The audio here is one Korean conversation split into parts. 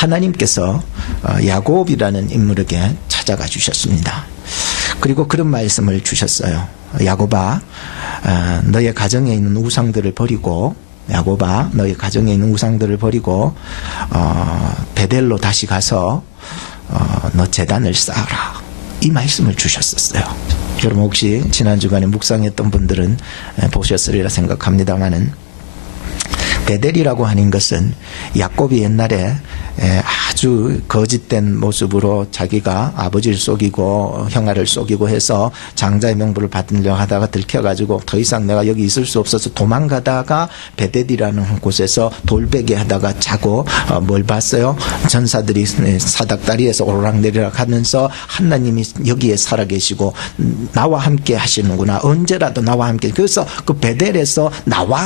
하나님께서 야곱이라는 인물에게 찾아가 주셨습니다. 그리고 그런 말씀을 주셨어요. 야곱아, 너의 가정에 있는 우상들을 버리고, 야곱아, 너의 가정에 있는 우상들을 버리고 베델로 다시 가서 너 제단을 쌓아라. 이 말씀을 주셨었어요. 여러분 혹시 지난 주간에 묵상했던 분들은 보셨으리라 생각합니다마는, 베델이라고 하는 것은 야곱이 옛날에 아주 거짓된 모습으로 자기가 아버지를 속이고 형아를 속이고 해서 장자의 명부를 받으려고 하다가 들켜가지고 더 이상 내가 여기 있을 수 없어서 도망가다가 베델이라는 곳에서 돌베개 하다가 자고 뭘 봤어요? 전사들이 사닥다리에서 오르락내리락 하면서 하나님이 여기에 살아계시고 나와 함께 하시는구나, 언제라도 나와 함께. 그래서 그 베델에서 나와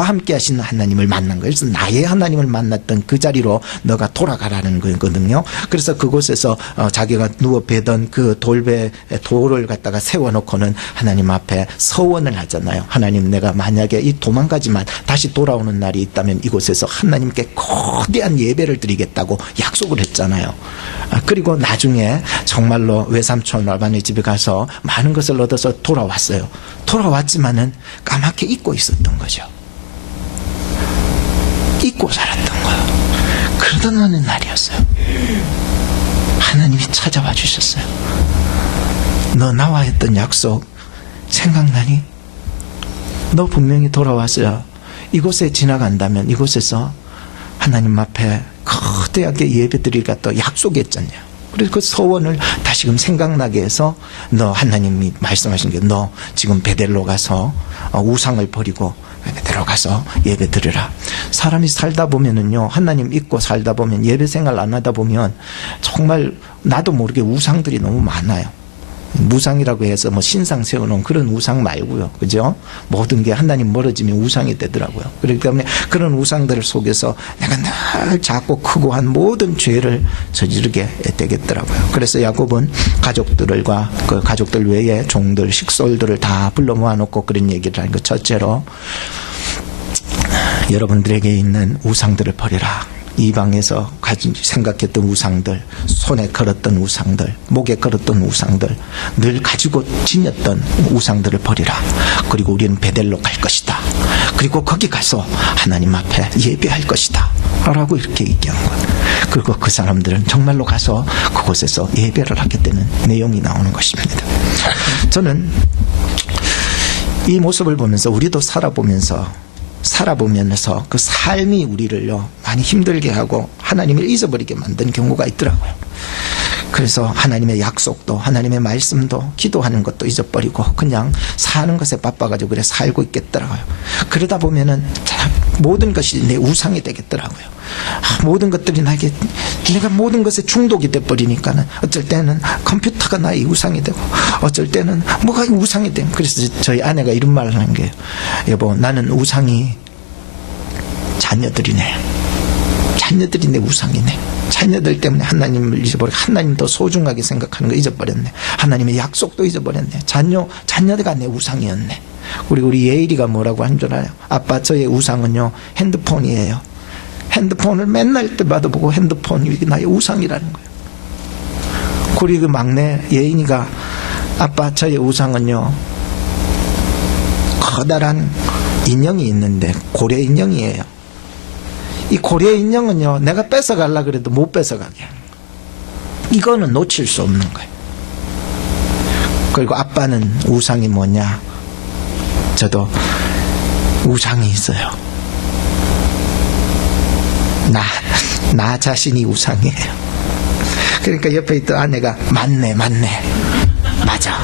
함께 하시는 하나님을 만난 거예요. 그래서 나의 하나님을 만났던 그 자리로 너가 돌아가라는 거거든요. 그래서 그곳에서 자기가 누워 베던 그 돌을 갖다가 세워놓고는 하나님 앞에 서원을 하잖아요. 하나님, 내가 만약에 이 도망가지만 다시 돌아오는 날이 있다면 이곳에서 하나님께 거대한 예배를 드리겠다고 약속을 했잖아요. 그리고 나중에 정말로 외삼촌 라반의 집에 가서 많은 것을 얻어서 돌아왔어요. 돌아왔지만은 까맣게 잊고 있었던 거죠. 잊고 살았던 거예요. 그러던 어느 날이었어요. 하나님이 찾아와 주셨어요. 너 나와 했던 약속 생각나니? 너 분명히 돌아왔어요. 이곳에 지나간다면 이곳에서 하나님 앞에 거대하게 예배드리리라 또 약속했잖아요. 그래서 그 소원을 다시금 생각나게 해서, 너 하나님이 말씀하신 게 너 지금 베델로 가서 우상을 버리고 베델로 가서 예배 드리라. 사람이 살다 보면은요, 하나님 잊고 살다 보면, 예배 생활 안 하다 보면 정말 나도 모르게 우상들이 너무 많아요. 무상이라고 해서 뭐 신상 세워놓은 그런 우상 말고요. 그죠? 모든 게 하나님 멀어지면 우상이 되더라고요. 그렇기 때문에 그런 우상들 속에서 내가 늘 작고 크고 한 모든 죄를 저지르게 되겠더라고요. 그래서 야곱은 가족들과 그 가족들 외에 종들, 식솔들을 다 불러 모아놓고 그런 얘기를 하는 것. 첫째로, 여러분들에게 있는 우상들을 버리라. 이방에서 생각했던 우상들, 손에 걸었던 우상들, 목에 걸었던 우상들, 늘 가지고 지녔던 우상들을 버리라. 그리고 우리는 베델로 갈 것이다. 그리고 거기 가서 하나님 앞에 예배할 것이다 라고 이렇게 얘기한 거예요. 그리고 그 사람들은 정말로 가서 그곳에서 예배를 하게 되는 내용이 나오는 것입니다. 저는 이 모습을 보면서, 우리도 살아보면서 그 삶이 우리를요 많이 힘들게 하고 하나님을 잊어버리게 만든 경우가 있더라고요. 그래서 하나님의 약속도, 하나님의 말씀도, 기도하는 것도 잊어버리고 그냥 사는 것에 바빠가지고 그래 살고 있겠더라고요. 그러다 보면은 모든 것이 내 우상이 되겠더라고요. 모든 것들이 내가 모든 것에 중독이 돼버리니까는 어쩔 때는 컴퓨터가 나의 우상이 되고, 어쩔 때는 뭐가 우상이 되고. 그래서 저희 아내가 이런 말을 하는 거예요. 여보, 나는 우상이 자녀들이네. 자녀들이 내 우상이네. 자녀들 때문에 하나님을 잊어버리고, 하나님 더 소중하게 생각하는 거 잊어버렸네. 하나님의 약속도 잊어버렸네. 자녀가 내 우상이었네. 우리 예일이가 뭐라고 한 줄 알아요? 아빠, 저의 우상은요 핸드폰이에요. 핸드폰을 맨날 때마다 보고 핸드폰이 나의 우상이라는 거예요. 우리 그 막내 예인이가, 아빠, 저의 우상은요 커다란 인형이 있는데 고래 인형이에요. 이 고래 인형은요 내가 뺏어가려고 그래도 못 뺏어가게 하는 거예요. 이거는 놓칠 수 없는 거예요. 그리고 아빠는 우상이 뭐냐? 저도 우상이 있어요. 나 자신이 우상이에요. 그러니까 옆에 있던 아내가, 맞네 맞아,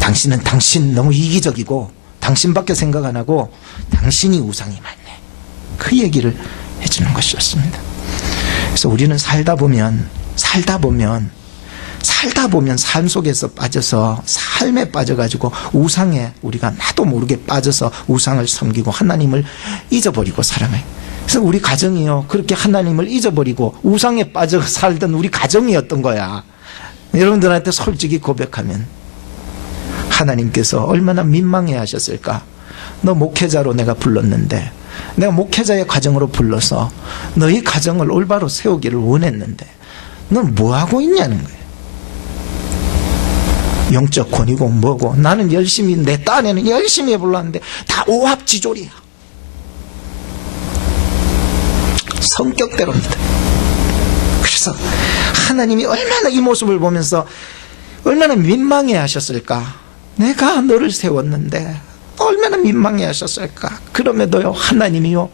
당신은 당신 너무 이기적이고 당신밖에 생각 안 하고 당신이 우상이 맞네. 그 얘기를 해주는 것이었습니다. 그래서 우리는 살다 보면 삶 속에서 빠져서, 삶에 빠져가지고 우상에 우리가 나도 모르게 빠져서 우상을 섬기고 하나님을 잊어버리고 살아가요. 그래서 우리 가정이요 그렇게 하나님을 잊어버리고 우상에 빠져 살던 우리 가정이었던 거야. 여러분들한테 솔직히 고백하면 하나님께서 얼마나 민망해 하셨을까. 너 목회자로 내가 불렀는데 내가 목회자의 가정으로 불러서 너희 가정을 올바로 세우기를 원했는데 넌 뭐하고 있냐는 거예요. 영적 권위고 뭐고 나는 열심히 내 딴에는 열심히 해보려는데 다 오합지졸이야. 성격대로입니다. 그래서 하나님이 얼마나 이 모습을 보면서 얼마나 민망해 하셨을까. 내가 너를 세웠는데 얼마나 민망해 하셨을까. 그럼에도요 하나님이요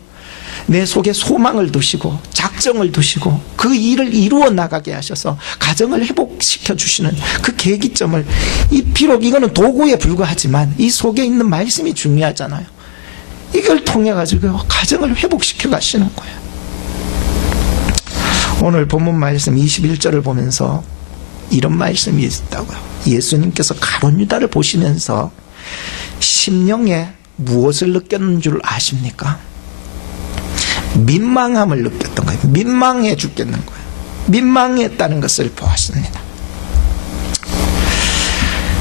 내 속에 소망을 두시고 작정을 두시고 그 일을 이루어 나가게 하셔서 가정을 회복시켜 주시는 그 계기점을, 비록 이거는 도구에 불과하지만 이 속에 있는 말씀이 중요하잖아요. 이걸 통해 가지고 가정을 회복시켜 가시는 거예요. 오늘 본문 말씀 21절을 보면서 이런 말씀이 있다고요. 예수님께서 가룟 유다를 보시면서 심령에 무엇을 느꼈는 줄 아십니까? 민망함을 느꼈던 거예요. 민망해 죽겠는 거예요. 민망했다는 것을 보았습니다.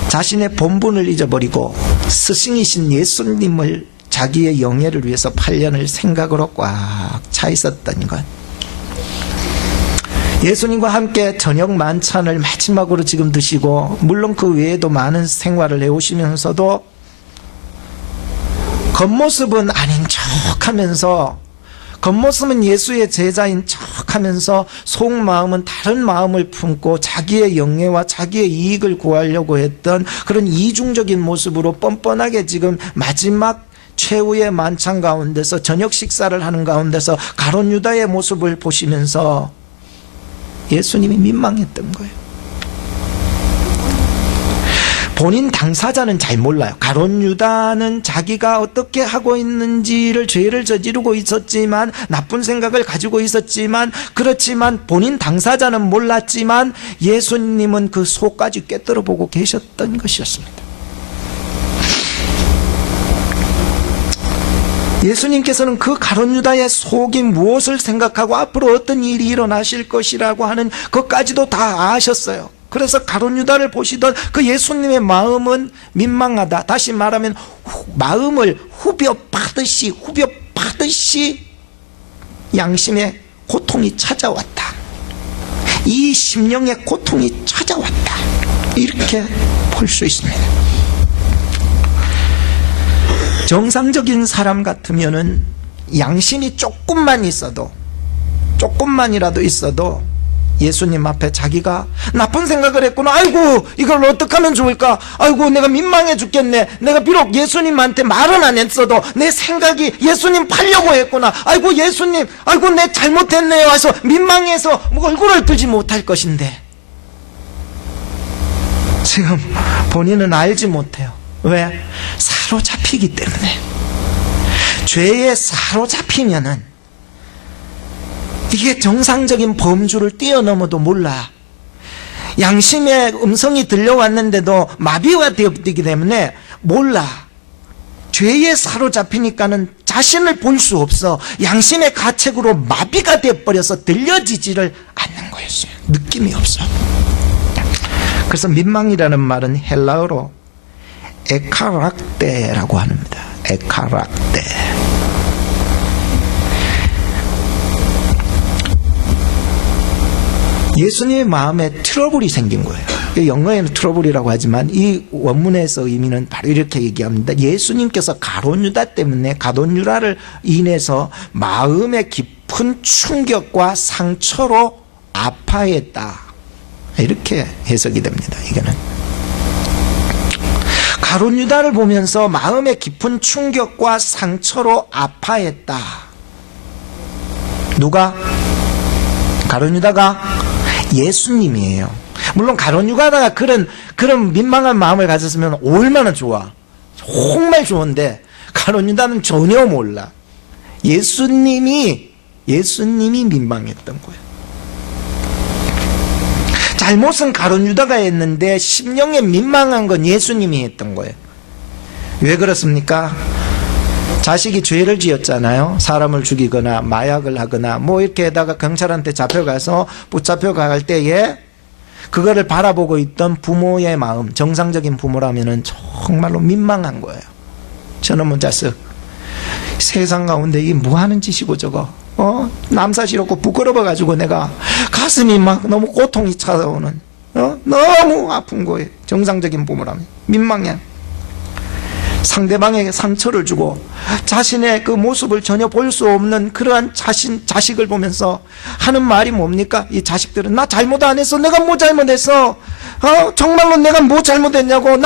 자신의 본분을 잊어버리고 스승이신 예수님을 자기의 영예를 위해서 8년을 생각으로 꽉 차 있었던 것. 예수님과 함께 저녁 만찬을 마지막으로 지금 드시고 물론 그 외에도 많은 생활을 해오시면서도 겉모습은 아닌 척하면서, 겉모습은 예수의 제자인 척하면서 속마음은 다른 마음을 품고 자기의 영예와 자기의 이익을 구하려고 했던 그런 이중적인 모습으로 뻔뻔하게 지금 마지막 최후의 만찬 가운데서 저녁 식사를 하는 가운데서 가룟 유다의 모습을 보시면서 예수님이 민망했던 거예요. 본인 당사자는 잘 몰라요. 가룟 유다는 자기가 어떻게 하고 있는지를, 죄를 저지르고 있었지만, 나쁜 생각을 가지고 있었지만, 그렇지만 본인 당사자는 몰랐지만 예수님은 그 속까지 꿰뚫어 보고 계셨던 것이었습니다. 예수님께서는 그 가룟 유다의 속이 무엇을 생각하고 앞으로 어떤 일이 일어나실 것이라고 하는 것까지도 다 아셨어요. 그래서 가룟 유다를 보시던 그 예수님의 마음은 민망하다. 다시 말하면 마음을 후벼 파듯이 양심의 고통이 찾아왔다. 이 심령의 고통이 찾아왔다. 이렇게 볼 수 있습니다. 정상적인 사람 같으면은 양심이 조금만이라도 있어도 예수님 앞에 자기가 나쁜 생각을 했구나. 아이고 이걸 어떻게 하면 좋을까. 아이고 내가 민망해 죽겠네. 내가 비록 예수님한테 말은 안 했어도 내 생각이 예수님 팔려고 했구나. 아이고 예수님, 아이고 내 잘못했네요 해서 민망해서 얼굴을 들지 못할 것인데 지금 본인은 알지 못해요. 왜? 사로잡히기 때문에. 죄에 사로잡히면은 이게 정상적인 범주를 뛰어넘어도 몰라. 양심의 음성이 들려왔는데도 마비가 되기 때문에 몰라. 죄에 사로잡히니까는 자신을 볼 수 없어. 양심의 가책으로 마비가 되어버려서 들려지지를 않는 거였어요. 느낌이 없어. 그래서 민망이라는 말은 헬라어로 에카락테라고 합니다. 에카락테. 예수님의 마음에 트러블이 생긴 거예요. 영어에는 트러블이라고 하지만 이 원문에서 의미는 바로 이렇게 얘기합니다. 예수님께서 가룟 유다 때문에, 가룟 유다를 인해서 마음의 깊은 충격과 상처로 아파했다. 이렇게 해석이 됩니다. 이거는 가룟 유다를 보면서 마음의 깊은 충격과 상처로 아파했다. 누가? 가룟 유다가? 예수님이에요. 물론 가룟 유다가 그런 민망한 마음을 가졌으면 얼마나 좋아. 정말 좋은데 가룟 유다는 전혀 몰라. 예수님이 민망했던 거예요. 잘못은 가룟 유다가 했는데 심령에 민망한 건 예수님이 했던 거예요. 왜 그렇습니까? 자식이 죄를 지었잖아요. 사람을 죽이거나 마약을 하거나 뭐 이렇게 하다가 경찰한테 잡혀가서 붙잡혀갈 때에 그거를 바라보고 있던 부모의 마음, 정상적인 부모라면은 정말로 민망한 거예요. 저놈은 자식 세상 가운데 이게 뭐 하는 짓이고 저거 남사시럽고 부끄러워가지고 내가 가슴이 막 너무 고통이 찾아오는 너무 아픈 거예요. 정상적인 부모라면 민망해. 상대방에게 상처를 주고 자신의 그 모습을 전혀 볼 수 없는 그러한 자식을 보면서 하는 말이 뭡니까? 이 자식들은 나 잘못 안 했어. 내가 뭐 잘못했어? 정말로 내가 뭐 잘못했냐고.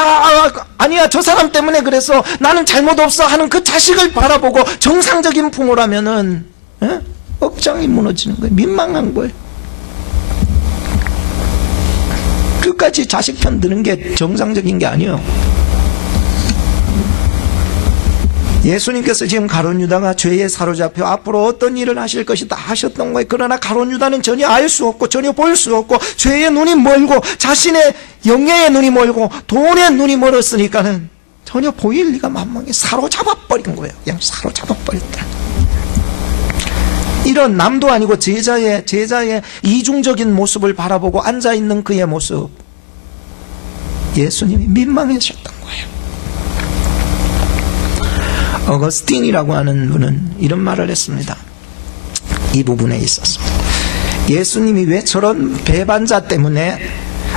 아니야 저 사람 때문에 그래서 나는 잘못 없어 하는 그 자식을 바라보고 정상적인 부모라면은 억장이 무너지는 거예요. 민망한 거예요. 끝까지 자식 편 드는 게 정상적인 게 아니에요. 예수님께서 지금 가룟 유다가 죄에 사로잡혀 앞으로 어떤 일을 하실 것이다 하셨던 거예요. 그러나 가룟 유다는 전혀 알 수 없고 전혀 볼 수 없고 죄의 눈이 멀고 자신의 영예의 눈이 멀고 돈의 눈이 멀었으니까는 전혀 보일 리가 만만해. 사로잡아버린 거예요. 그냥 사로잡아버렸다. 이런 남도 아니고 제자의 이중적인 모습을 바라보고 앉아있는 그의 모습, 예수님이 민망하셨던 거예요. 어거스틴이라고 하는 분은 이런 말을 했습니다. 이 부분에 있어서 예수님이 왜 저런 배반자 때문에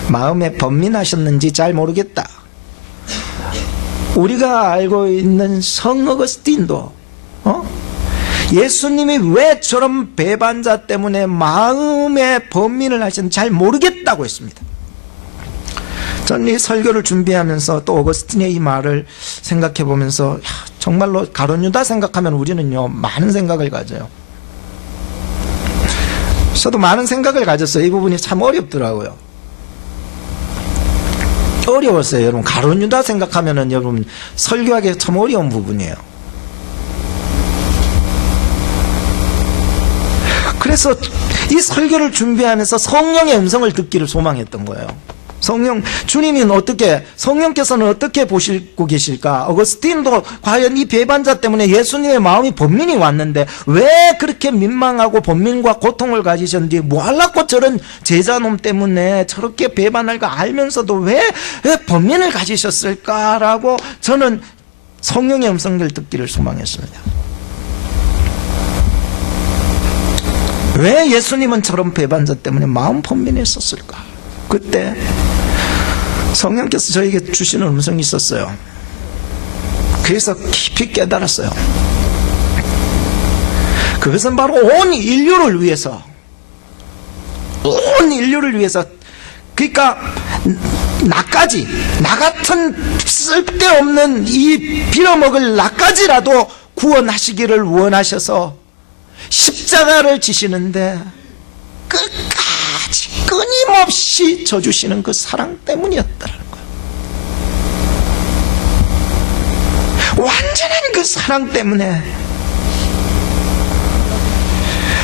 마음에 번민하셨는지 잘 모르겠다. 우리가 알고 있는 성 어거스틴도 예수님이 왜 저런 배반자 때문에 마음에 번민을 하셨는지 잘 모르겠다고 했습니다. 저는 이 설교를 준비하면서 또 어거스틴의 이 말을 생각해 보면서 정말로 가룟 유다 생각하면 우리는요 많은 생각을 가져요. 저도 많은 생각을 가졌어요. 이 부분이 참 어렵더라고요. 어려웠어요. 여러분 가룟 유다 생각하면은 여러분 설교하기 참 어려운 부분이에요. 그래서 이 설교를 준비하면서 성령의 음성을 듣기를 소망했던 거예요. 성령께서는 어떻게 보시고 계실까? 어거스틴도 과연 이 배반자 때문에 예수님의 마음이 번민이 왔는데 왜 그렇게 민망하고 번민과 고통을 가지셨는지, 뭐 하려고 저런 제자놈 때문에 저렇게 배반할 거 알면서도 왜 번민을 가지셨을까라고 저는 성령의 음성을 듣기를 소망했습니다. 왜 예수님은 저런 배반자 때문에 마음 번민했었을까? 그때 성령께서 저에게 주시는 음성이 있었어요. 그래서 깊이 깨달았어요. 그것은 바로 온 인류를 위해서, 그러니까 나 같은 쓸데없는 이 빌어먹을 나까지라도 구원하시기를 원하셔서 십자가를 지시는데 끝까지 끊임없이 져주시는 그 사랑 때문이었다는 거예요. 완전한 그 사랑 때문에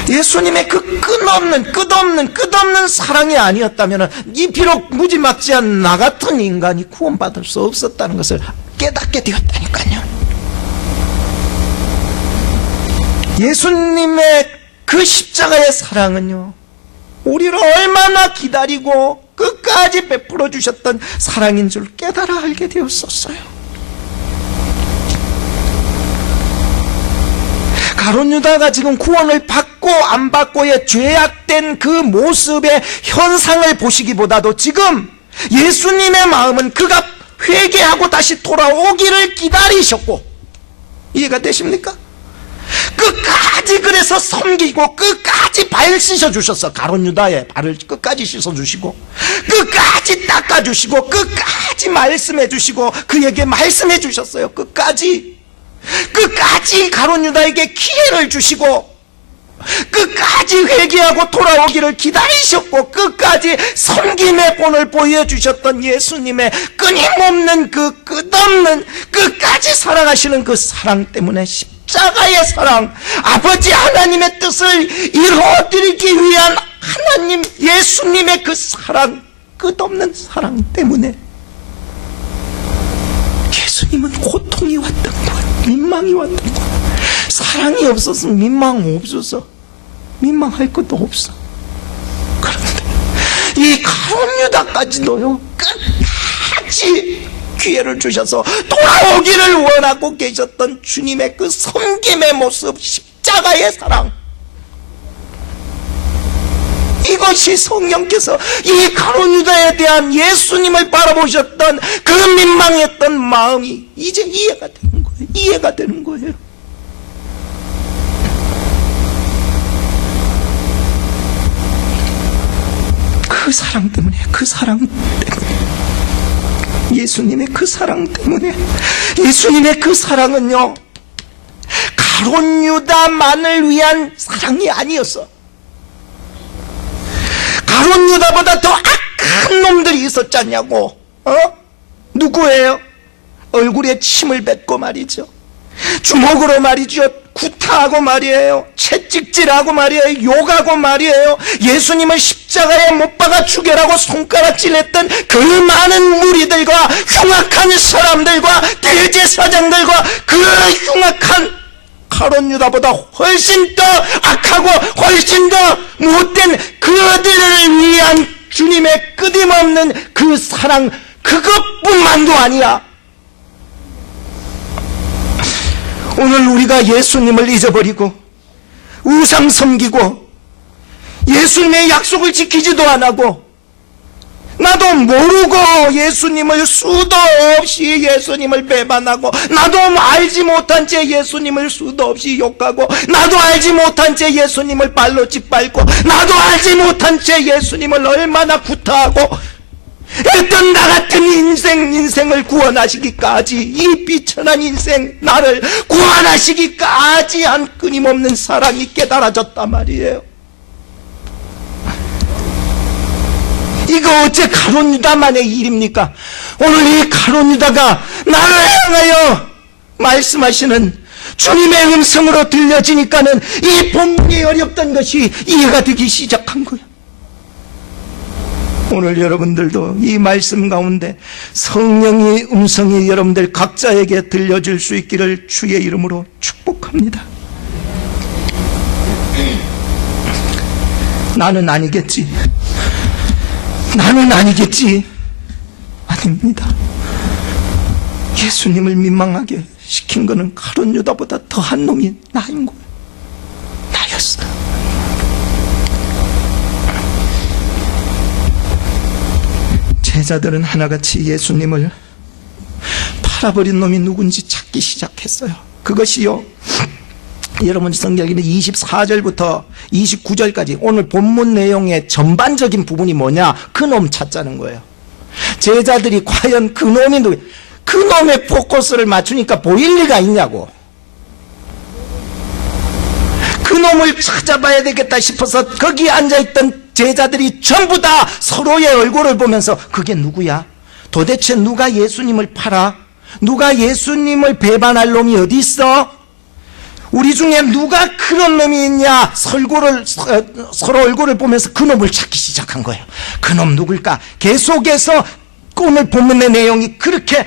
예수님의 그 끝없는 사랑이 아니었다면 이 비록 무지막지한 나 같은 인간이 구원받을 수 없었다는 것을 깨닫게 되었다니까요. 예수님의 그 십자가의 사랑은요, 우리를 얼마나 기다리고 끝까지 베풀어 주셨던 사랑인 줄 깨달아 알게 되었었어요. 가룟 유다가 지금 구원을 받고 안 받고의 죄악된 그 모습의 현상을 보시기보다도 지금 예수님의 마음은 그가 회개하고 다시 돌아오기를 기다리셨고, 이해가 되십니까? 끝까지 그래서 섬기고 끝까지 발 씻어주셨어. 가룟 유다의 발을 끝까지 씻어주시고 끝까지 닦아주시고 끝까지 말씀해주시고 그에게 말씀해주셨어요. 끝까지 가룟 유다에게 기회를 주시고 끝까지 회개하고 돌아오기를 기다리셨고 끝까지 섬김의 본을 보여주셨던 예수님의 끊임없는 그 끝없는 끝까지 사랑하시는 그 사랑 때문에 십자가의 사랑, 아버지 하나님의 뜻을 이루어드리기 위한 하나님 예수님의 그 사랑, 끝없는 사랑 때문에 예수님은 고통이 왔던 거예요. 민망이 왔던 거예요. 사랑이 없었으면 민망 없어서 민망할 것도 없어. 그런데 이 가룟 유다까지도요, 끝까지 기회를 주셔서 돌아오기를 원하고 계셨던 주님의 그 섬김의 모습, 십자가의 사랑, 이것이 성령께서 이 가룟 유다에 대한 예수님을 바라보셨던 그 민망했던 마음이 이제 이해가 되는 거예요. 이해가 되는 거예요. 그 사랑 때문에, 그 사랑 때문에, 예수님의 그 사랑 때문에, 예수님의 그 사랑은요, 가룟 유다만을 위한 사랑이 아니었어. 가룟 유다보다 더 악한 놈들이 있었지 않냐고. 누구예요? 얼굴에 침을 뱉고 말이죠, 주먹으로 말이죠, 구타하고 말이에요, 채찍질하고 말이에요, 욕하고 말이에요, 예수님을 십자가에 못 박아 죽여라고 손가락질했던 그 많은 무리들과 흉악한 사람들과 대제사장들과 그 흉악한 가룟 유다보다 훨씬 더 악하고 훨씬 더 못된 그들을 위한 주님의 끊임없는 그 사랑, 그것뿐만도 아니야. 오늘 우리가 예수님을 잊어버리고 우상 섬기고 예수님의 약속을 지키지도 안 하고, 나도 모르고 예수님을 수도 없이 예수님을 배반하고, 나도 알지 못한 채 예수님을 수도 없이 욕하고, 나도 알지 못한 채 예수님을 발로 짓밟고, 나도 알지 못한 채 예수님을 얼마나 구타하고 했던 나 같은 인생을 구원하시기까지, 이 비천한 인생 나를 구원하시기까지 한 끊임없는 사랑이 깨달아졌단 말이에요. 이거 어째 가룟 유다만의 일입니까? 오늘 이 가룟 유다가 나를 향하여 말씀하시는 주님의 음성으로 들려지니까는 이 본문이 어렵던 것이 이해가 되기 시작한 거예요. 오늘 여러분들도 이 말씀 가운데 성령의 음성이 여러분들 각자에게 들려줄 수 있기를 주의 이름으로 축복합니다. 나는 아니겠지, 나는 아니겠지. 아닙니다. 예수님을 민망하게 시킨 거는 가룟 유다보다 더한 놈이 나인 거예요. 나였어요. 제자들은 하나같이 예수님을 팔아버린 놈이 누군지 찾기 시작했어요. 그것이요, 여러분 성경에는 24절부터 29절까지 오늘 본문 내용의 전반적인 부분이 뭐냐, 그 놈 찾자는 거예요. 제자들이 과연 그 놈이 누구, 그 놈의 포커스를 맞추니까 보일 리가 있냐고. 그 놈을 찾아봐야 되겠다 싶어서 거기 앉아있던 제자들이 전부 다 서로의 얼굴을 보면서 그게 누구야? 도대체 누가 예수님을 팔아? 누가 예수님을 배반할 놈이 어디 있어? 우리 중에 누가 그런 놈이 있냐? 서로 얼굴을 보면서 그 놈을 찾기 시작한 거예요. 그 놈 누굴까? 계속해서 오늘 본문의 내용이 그렇게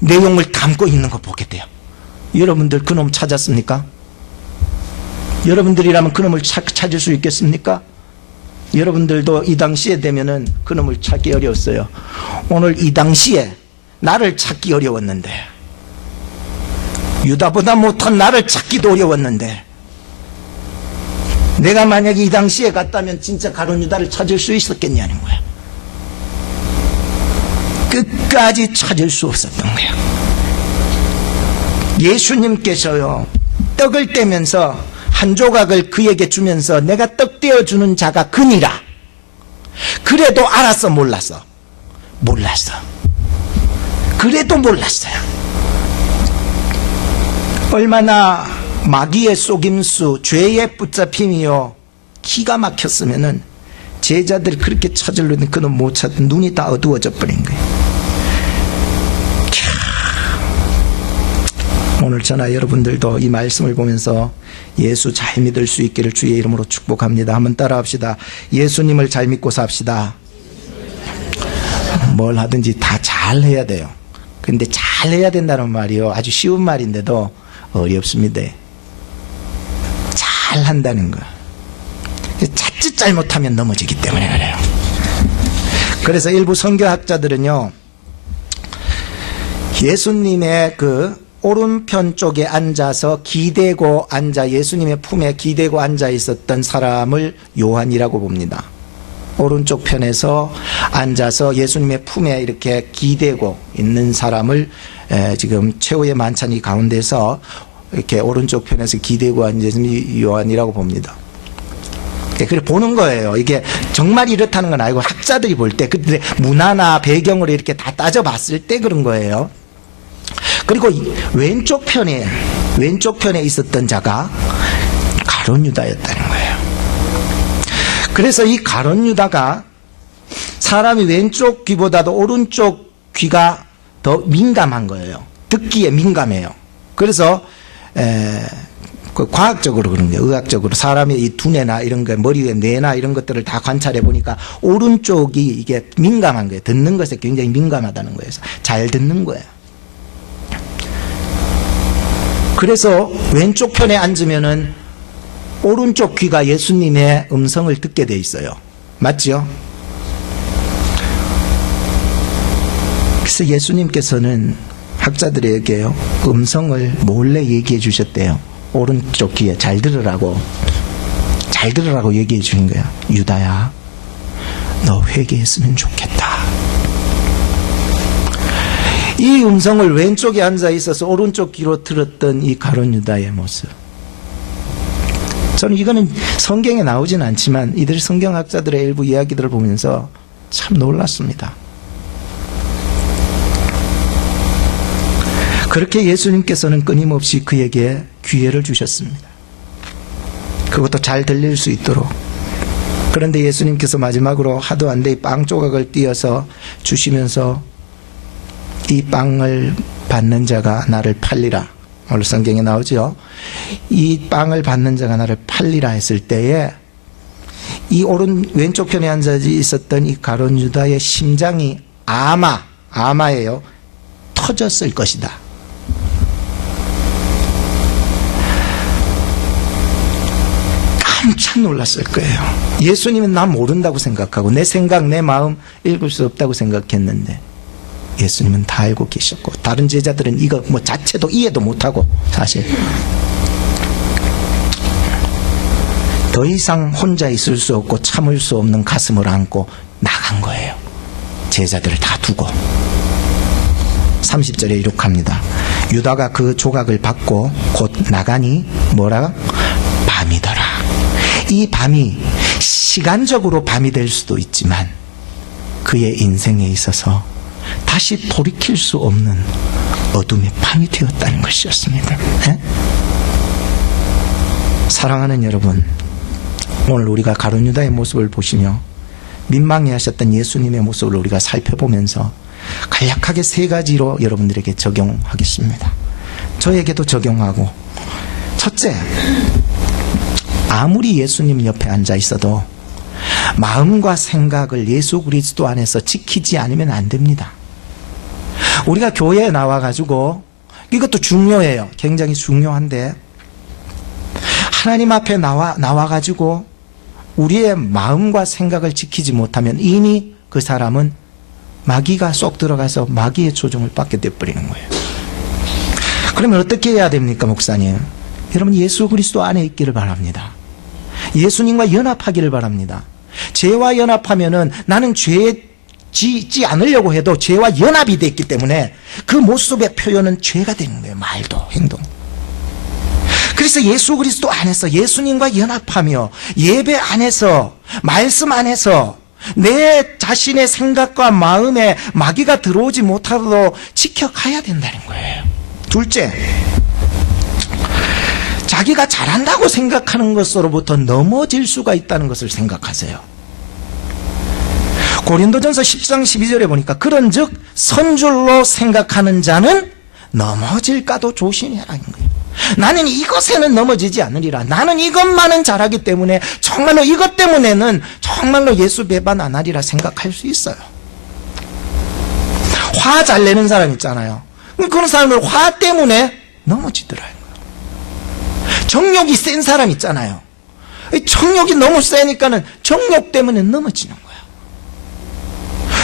내용을 담고 있는 거 보게 돼요. 여러분들 그 놈 찾았습니까? 여러분들이라면 그 놈을 찾을 수 있겠습니까? 여러분들도 이 당시에 되면은 그 놈을 찾기 어려웠어요. 오늘 이 당시에 나를 찾기 어려웠는데, 유다보다 못한 나를 찾기도 어려웠는데, 내가 만약에 이 당시에 갔다면 진짜 가룟 유다를 찾을 수 있었겠냐는 거야. 끝까지 찾을 수 없었던 거야. 예수님께서요, 떡을 떼면서 한 조각을 그에게 주면서 내가 떡 떼어주는 자가 그니라. 그래도 알았어, 몰랐어? 몰랐어. 그래도 몰랐어요. 얼마나 마귀의 속임수, 죄의 붙잡힘이요 기가 막혔으면은 제자들이 그렇게 찾으려는 그는 못 찾던, 눈이 다 어두워져 버린 거예요. 오늘 저나 여러분들도 이 말씀을 보면서 예수 잘 믿을 수 있기를 주의 이름으로 축복합니다. 한번 따라합시다. 예수님을 잘 믿고 삽시다. 뭘 하든지 다 잘해야 돼요. 근데 잘해야 된다는 말이요, 아주 쉬운 말인데도 어렵습니다. 잘한다는 거, 자칫 잘못하면 넘어지기 때문에 그래요. 그래서 일부 선교학자들은요, 예수님의 그 오른편 쪽에 앉아서 기대고 앉아 예수님의 품에 기대고 앉아 있었던 사람을 요한이라고 봅니다. 오른쪽 편에서 앉아서 예수님의 품에 이렇게 기대고 있는 사람을 지금 최후의 만찬이 가운데서 이렇게 오른쪽 편에서 기대고 앉은 요한이라고 봅니다. 그래 보는 거예요. 이게 정말 이렇다는 건 아니고 학자들이 볼 때 그때 문화나 배경을 이렇게 다 따져봤을 때 그런 거예요. 그리고 왼쪽 편에 있었던 자가 가룟 유다였다는 거예요. 그래서 이 가룟 유다가 사람이 왼쪽 귀보다도 오른쪽 귀가 더 민감한 거예요. 듣기에 민감해요. 그래서 과학적으로 그런 거예요. 의학적으로 사람의 이 두뇌나 이런 거, 머리의 뇌나 이런 것들을 다 관찰해 보니까 오른쪽이 이게 민감한 거예요. 듣는 것에 굉장히 민감하다는 거예요. 잘 듣는 거예요. 그래서 왼쪽 편에 앉으면은 오른쪽 귀가 예수님의 음성을 듣게 돼 있어요. 맞죠? 그래서 예수님께서는 학자들에게요, 음성을 몰래 얘기해 주셨대요. 오른쪽 귀에 잘 들으라고 얘기해 주는 거야. 유다야, 너 회개했으면 좋겠다. 이 음성을 왼쪽에 앉아 있어서 오른쪽 귀로 들었던 이 가룟 유다의 모습. 저는 이거는 성경에 나오진 않지만 이들 성경학자들의 일부 이야기들을 보면서 참 놀랐습니다. 그렇게 예수님께서는 끊임없이 그에게 기회를 주셨습니다. 그것도 잘 들릴 수 있도록. 그런데 예수님께서 마지막으로 하도 안 돼 빵 조각을 띄어서 주시면서 이 빵을 받는 자가 나를 팔리라. 오늘 성경에 나오죠. 이 빵을 받는 자가 나를 팔리라 했을 때에 이 왼쪽 편에 앉아 있었던 이 가룟 유다의 심장이 아마예요. 터졌을 것이다. 깜짝 놀랐을 거예요. 예수님은 나 모른다고 생각하고 내 생각, 내 마음 읽을 수 없다고 생각했는데 예수님은 다 알고 계셨고 다른 제자들은 이거 뭐 자체도 이해도 못하고 사실 더 이상 혼자 있을 수 없고 참을 수 없는 가슴을 안고 나간 거예요. 제자들을 다 두고 30절에 이렇게 합니다. 유다가 그 조각을 받고 곧 나가니 뭐라? 밤이더라. 이 밤이 시간적으로 밤이 될 수도 있지만 그의 인생에 있어서 다시 돌이킬 수 없는 어둠의 밤이 되었다는 것이었습니다. 네? 사랑하는 여러분, 오늘 우리가 가룟 유다의 모습을 보시며 민망해하셨던 예수님의 모습을 우리가 살펴보면서 간략하게 세 가지로 여러분들에게 적용하겠습니다. 저에게도 적용하고, 첫째, 아무리 예수님 옆에 앉아 있어도 마음과 생각을 예수 그리스도 안에서 지키지 않으면 안 됩니다. 우리가 교회에 나와가지고, 이것도 중요해요. 굉장히 중요한데, 하나님 앞에 나와가지고 우리의 마음과 생각을 지키지 못하면 이미 그 사람은 마귀가 쏙 들어가서 마귀의 조종을 받게 돼버리는 거예요. 그러면 어떻게 해야 됩니까, 목사님? 여러분, 예수 그리스도 안에 있기를 바랍니다. 예수님과 연합하기를 바랍니다. 죄와 연합하면은 나는 죄 짓지 않으려고 해도 죄와 연합이 됐기 때문에 그 모습의 표현은 죄가 되는 거예요. 말도 행동. 그래서 예수 그리스도 안에서 예수님과 연합하며 예배 안에서 말씀 안에서 내 자신의 생각과 마음에 마귀가 들어오지 못하도록 지켜가야 된다는 거예요. 둘째, 자기가 잘한다고 생각하는 것으로부터 넘어질 수가 있다는 것을 생각하세요. 고린도전서 10장 12절에 보니까 그런즉 선줄로 생각하는 자는 넘어질까도 조심해라는 거예요. 나는 이것에는 넘어지지 않으리라. 나는 이것만은 잘하기 때문에 정말로 이것 때문에는 정말로 예수 배반 안 하리라 생각할 수 있어요. 화 잘 내는 사람 있잖아요. 그런 사람을 화 때문에 넘어지더라고요. 정욕이 센 사람 있잖아요. 정욕이 너무 세니까는 정욕 때문에 넘어지는 거야.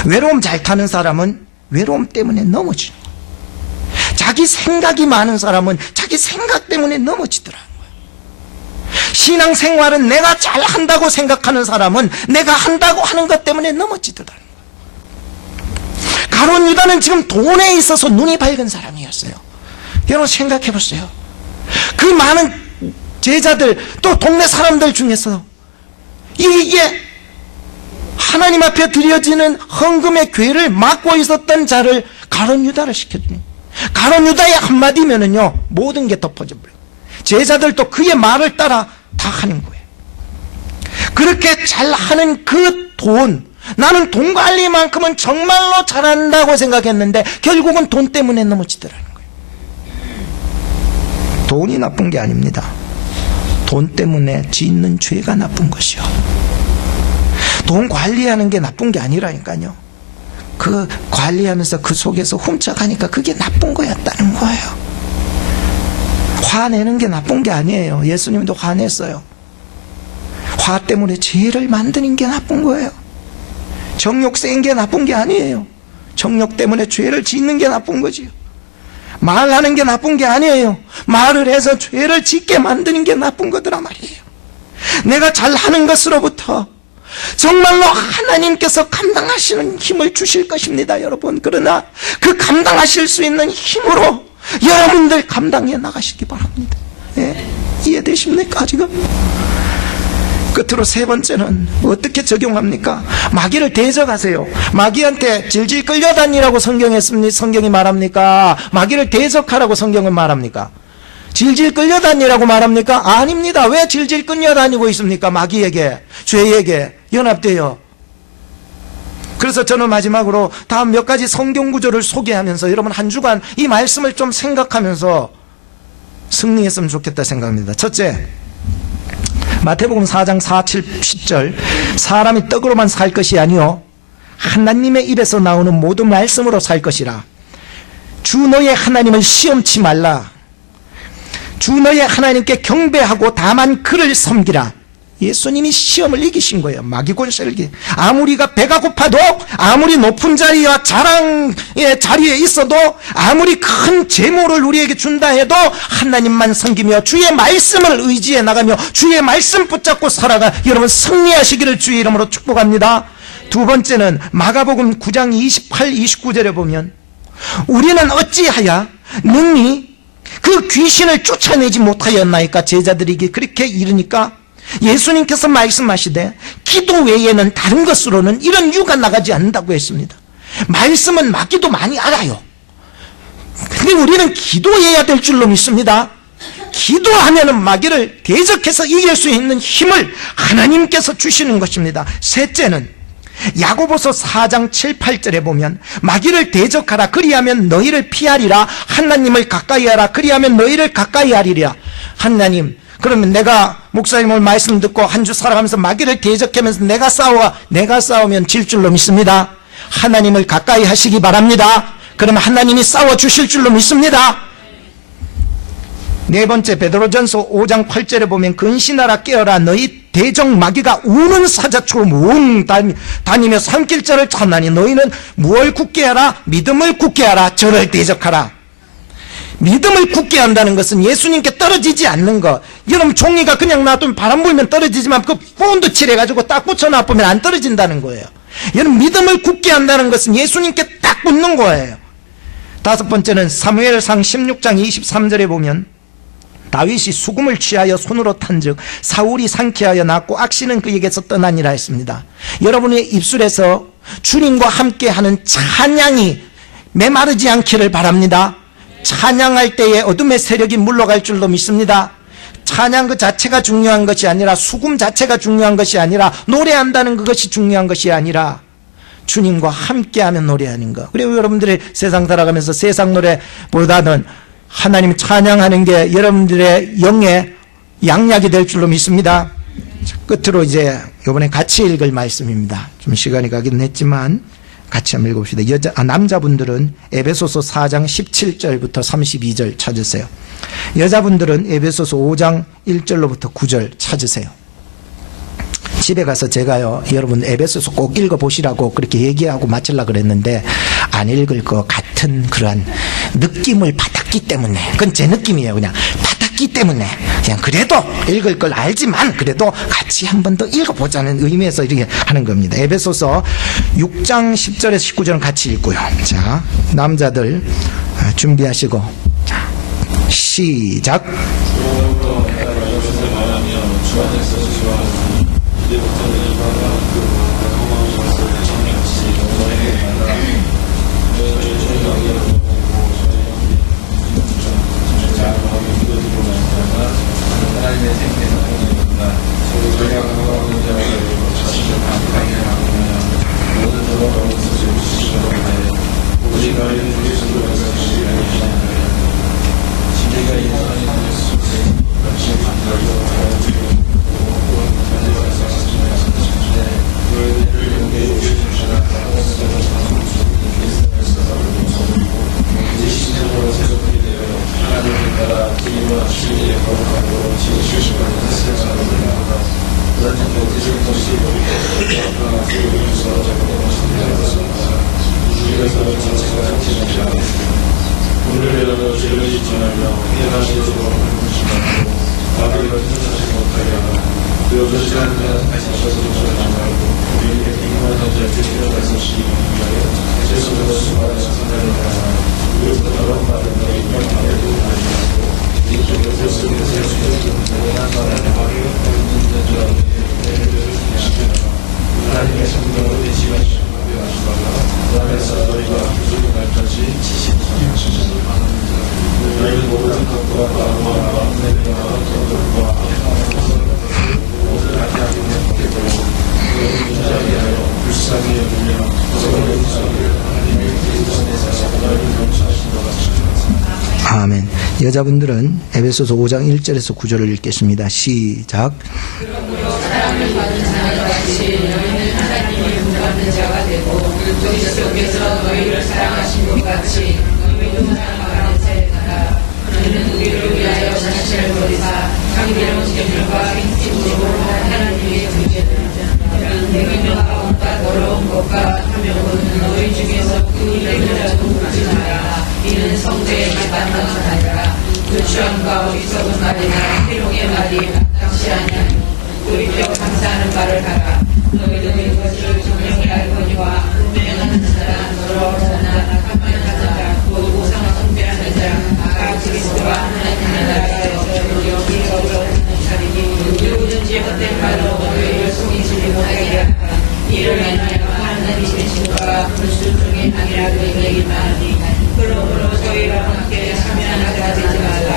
외로움 잘 타는 사람은 외로움 때문에 넘어지는 거야. 자기 생각이 많은 사람은 자기 생각 때문에 넘어지더라는 거예요. 신앙생활은 내가 잘한다고 생각하는 사람은 내가 한다고 하는 것 때문에 넘어지더라는 거예요. 가룟 유다는 지금 돈에 있어서 눈이 밝은 사람이었어요. 여러분 생각해 보세요. 그 많은 제자들 또 동네 사람들 중에서 이게 하나님 앞에 드려지는 헌금의 괴를 막고 있었던 자를 가룟 유다를 시켰더니 가룟 유다의 한마디면은요 모든 게 덮어져 버려요. 제자들도 그의 말을 따라 다 하는 거예요. 그렇게 잘하는 그 돈, 나는 돈 관리만큼은 정말로 잘한다고 생각했는데 결국은 돈 때문에 넘어지더라는 거예요. 돈이 나쁜 게 아닙니다. 돈 때문에 짓는 죄가 나쁜 것이요. 돈 관리하는 게 나쁜 게 아니라니까요. 그 관리하면서 그 속에서 훔쳐가니까 그게 나쁜 거였다는 거예요. 화내는 게 나쁜 게 아니에요. 예수님도 화냈어요. 화 때문에 죄를 만드는 게 나쁜 거예요. 정욕 센 게 나쁜 게 아니에요. 정욕 때문에 죄를 짓는 게 나쁜 거지요. 말하는 게 나쁜 게 아니에요. 말을 해서 죄를 짓게 만드는 게 나쁜 거더라 말이에요. 내가 잘하는 것으로부터 정말로 하나님께서 감당하시는 힘을 주실 것입니다, 여러분. 그러나 그 감당하실 수 있는 힘으로 여러분들 감당해 나가시기 바랍니다. 예? 이해되십니까 지금? 끝으로 세 번째는 어떻게 적용합니까? 마귀를 대적하세요. 마귀한테 질질 끌려다니라고 성경이 말합니까? 마귀를 대적하라고 성경은 말합니까? 질질 끌려다니라고 말합니까? 아닙니다. 왜 질질 끌려다니고 있습니까? 마귀에게, 죄에게 연합돼요. 그래서 저는 마지막으로 다음 몇 가지 성경 구절을 소개하면서 여러분 한 주간 이 말씀을 좀 생각하면서 승리했으면 좋겠다 생각합니다. 첫째, 마태복음 4장 4, 7, 10절 사람이 떡으로만 살 것이 아니요 하나님의 입에서 나오는 모든 말씀으로 살 것이라. 주 너의 하나님을 시험치 말라. 주 너의 하나님께 경배하고 다만 그를 섬기라. 예수님이 시험을 이기신 거예요. 마귀 권세를 이기. 아무리가 배가 고파도, 아무리 높은 자리와 자랑의 자리에 있어도, 아무리 큰 재물을 우리에게 준다 해도 하나님만 섬기며 주의 말씀을 의지해 나가며 주의 말씀 붙잡고 살아가 여러분 승리하시기를 주의 이름으로 축복합니다. 두 번째는 마가복음 9장 28, 29절에 보면 우리는 어찌하여 능히 그 귀신을 쫓아내지 못하였나이까. 제자들이 그렇게 이르니까 예수님께서 말씀하시되 기도 외에는 다른 것으로는 이런 유가 나가지 않는다고 했습니다. 말씀은 마귀도 많이 알아요. 근데 우리는 기도해야 될 줄로 믿습니다. 기도하면은 마귀를 대적해서 이길 수 있는 힘을 하나님께서 주시는 것입니다. 셋째는 야고보서 4장 7, 8절에 보면 마귀를 대적하라. 그리하면 너희를 피하리라. 하나님을 가까이 하라. 그리하면 너희를 가까이 하리라. 하나님, 그러면 내가 목사님 오늘 말씀 듣고 한 주 살아가면서 마귀를 대적하면서 내가 싸우면 질 줄로 믿습니다. 하나님을 가까이 하시기 바랍니다. 그러면 하나님이 싸워주실 줄로 믿습니다. 네 번째, 베드로전서 5장 8절에 보면 근신하라 깨어라. 너희 대적 마귀가 우는 사자처럼 웅 다니며 산길자를 찾나니 너희는 무엇을 굳게 하라? 믿음을 굳게 하라. 저를 대적하라. 믿음을 굳게 한다는 것은 예수님께 떨어지지 않는 것. 여러분 종이가 그냥 놔두면 바람 불면 떨어지지만 그 본드 칠해가지고 딱 붙여놔보면 안 떨어진다는 거예요. 여러분 믿음을 굳게 한다는 것은 예수님께 딱 붙는 거예요. 다섯 번째는 사무엘상 16장 23절에 보면 다윗이 수금을 취하여 손으로 탄즉 사울이 상쾌하여 낳고 악신은 그에게서 떠나니라 했습니다. 여러분의 입술에서 주님과 함께하는 찬양이 메마르지 않기를 바랍니다. 찬양할 때에 어둠의 세력이 물러갈 줄로 믿습니다. 찬양 그 자체가 중요한 것이 아니라, 수금 자체가 중요한 것이 아니라, 노래한다는 그것이 중요한 것이 아니라 주님과 함께하면 노래하는 것. 그리고 여러분들이 세상 살아가면서 세상 노래보다는 하나님 찬양하는 게 여러분들의 영의 양약이 될 줄로 믿습니다. 끝으로 이제 이번에 같이 읽을 말씀입니다. 좀 시간이 가긴 했지만 같이 한번 읽어봅시다. 남자분들은 에베소서 4장 17절부터 32절 찾으세요. 여자분들은 에베소서 5장 1절로부터 9절 찾으세요. 집에 가서 제가요, 여러분 에베소서 꼭 읽어보시라고 그렇게 얘기하고 마치려고 그랬는데 안 읽을 것 같은 그런 느낌을 받았기 때문에, 그건 제 느낌이에요. 그냥 받았기 때문에 그냥 그래도 읽을 걸 알지만 그래도 같이 한 번 더 읽어보자는 의미에서 이렇게 하는 겁니다. 에베소서 6장 10절에서 19절은 같이 읽고요. 자, 남자들 준비하시고, 자, 시작. 아멘. 여자분들은 에베소서 5장 1절에서 9절을 읽겠습니다. 시작. 그러므로 사랑을 받는 자와 같이 너희는 하나님이 구원받는 자가 되고 그리스도께서 너희를 사랑하신 것 같이 너희도 사랑하는 자에 따라 그는 우리를 위하여 자신을 버리사 향기로운 제물과 행심으로 하나님의 주제를 내가 온갖 더러운 것과 하면은 너희 중에서 그 일을 도우지 마라. 이는 성도의 마땅한 말이라. 누추함과 어리석은 말이나 희롱의 말이 마땅치 아니하니 오히려 감사하는 말을 하라. 너희도 이것을 분명히 알거니와 분명한 자라 더러워서나 가면하는 자라 곧 우상 숭배하는 자라 각 그리스도와 하나님의 나라에서 여기 어려운 자리니 누구든지 헛된 말로 너희를 속이지 못하게 하라. 이를 인하여 하나님의 친구가 불순 중에 아니라고 얘기하니 그러므로 저희와 함께 참여하게 되지 말라.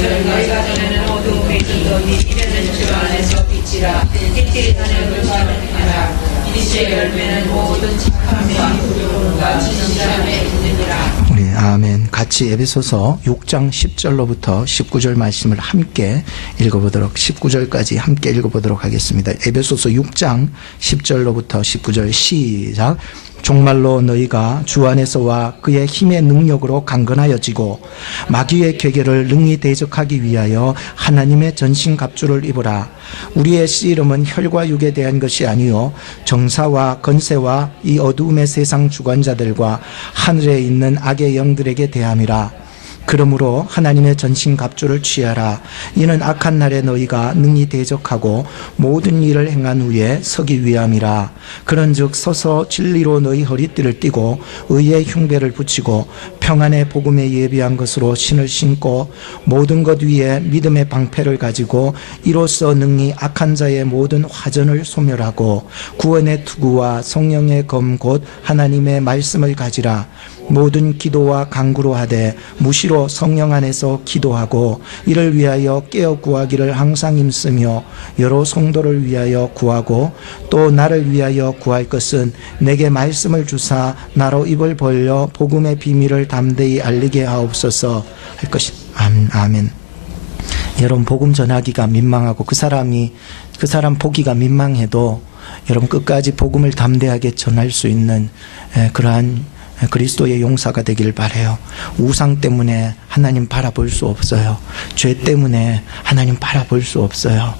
너희가 전에는 어두움에 있더니 이제는 주 안에서 빛이라. 빛이 사냥을 받느니라. 빛의 열매는 모든 착함과 부드러움과 진실함에 있느니라. 우리 아멘. 같이 에베소서 6장 10절로부터 19절 말씀을 함께 읽어보도록, 19절까지 함께 읽어보도록 하겠습니다. 에베소서 6장 10절로부터 19절 시작. 정말로 너희가 주 안에서와 그의 힘의 능력으로 강건하여지고 마귀의 괴계를 능히 대적하기 위하여 하나님의 전신갑주를 입으라. 우리의 씨름은 혈과 육에 대한 것이 아니요 정사와 건세와 이 어두움의 세상 주관자들과 하늘에 있는 악의 영들에게 대함이라. 그러므로 하나님의 전신갑주를 취하라. 이는 악한 날에 너희가 능히 대적하고 모든 일을 행한 후에 서기 위함이라. 그런즉 서서 진리로 너희 허리띠를 띠고 의의 흉배를 붙이고 평안의 복음에 예비한 것으로 신을 신고 모든 것 위에 믿음의 방패를 가지고 이로써 능히 악한 자의 모든 화전을 소멸하고 구원의 투구와 성령의 검 곧 하나님의 말씀을 가지라. 모든 기도와 간구로 하되 무시로 성령 안에서 기도하고 이를 위하여 깨어 구하기를 항상 힘쓰며 여러 성도를 위하여 구하고 또 나를 위하여 구할 것은 내게 말씀을 주사 나로 입을 벌려 복음의 비밀을 담대히 알리게 하옵소서 할 것이. 아멘. 여러분, 복음 전하기가 민망하고 그 사람 보기가 민망해도 여러분 끝까지 복음을 담대하게 전할 수 있는 그러한 그리스도의 용사가 되기를 바라요. 우상 때문에 하나님 바라볼 수 없어요. 죄 때문에 하나님 바라볼 수 없어요.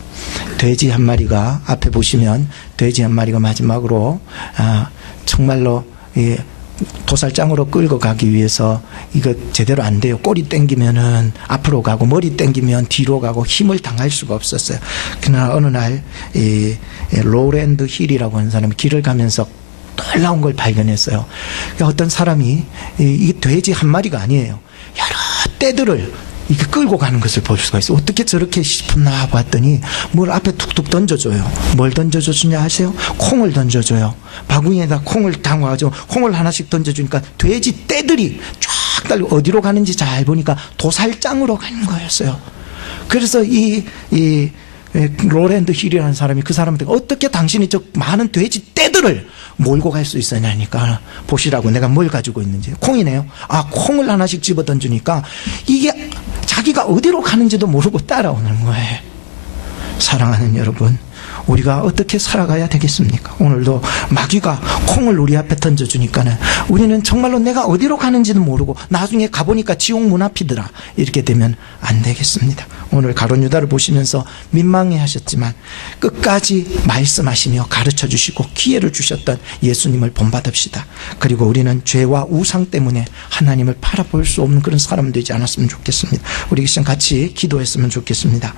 돼지 한 마리가, 앞에 보시면 돼지 한 마리가 마지막으로 정말로 도살장으로 끌고 가기 위해서 이거 제대로 안 돼요. 꼬리 땡기면은 앞으로 가고 머리 땡기면 뒤로 가고 힘을 당할 수가 없었어요. 그러나 어느 날 이 로랜드 힐이라고 하는 사람이 길을 가면서 놀라운 걸 발견했어요. 그러니까 어떤 사람이 이게 돼지 한 마리가 아니에요. 여러 떼들을 이렇게 끌고 가는 것을 볼 수가 있어요. 어떻게 저렇게 싶었나 봤더니 뭘 앞에 툭툭 던져줘요. 뭘 던져줬냐 아세요? 콩을 던져줘요. 바구니에다 콩을 담아가지고 콩을 하나씩 던져주니까 돼지 떼들이 쫙 달려 어디로 가는지 잘 보니까 도살장으로 가는 거였어요. 그래서 이 로랜드 힐이라는 사람이 그 사람한테 어떻게 당신이 저 많은 돼지 떼들을 몰고 갈 수 있었냐니까 보시라고 내가 뭘 가지고 있는지. 콩이네요. 아, 콩을 하나씩 집어 던지니까 이게 자기가 어디로 가는지도 모르고 따라오는 거예요. 사랑하는 여러분, 우리가 어떻게 살아가야 되겠습니까? 오늘도 마귀가 콩을 우리 앞에 던져주니까는 우리는 정말로 내가 어디로 가는지도 모르고 나중에 가보니까 지옥 문 앞이더라. 이렇게 되면 안 되겠습니다. 오늘 가룟 유다를 보시면서 민망해 하셨지만 끝까지 말씀하시며 가르쳐 주시고 기회를 주셨던 예수님을 본받읍시다. 그리고 우리는 죄와 우상 때문에 하나님을 바라볼 수 없는 그런 사람 되지 않았으면 좋겠습니다. 우리 시간 같이 기도했으면 좋겠습니다.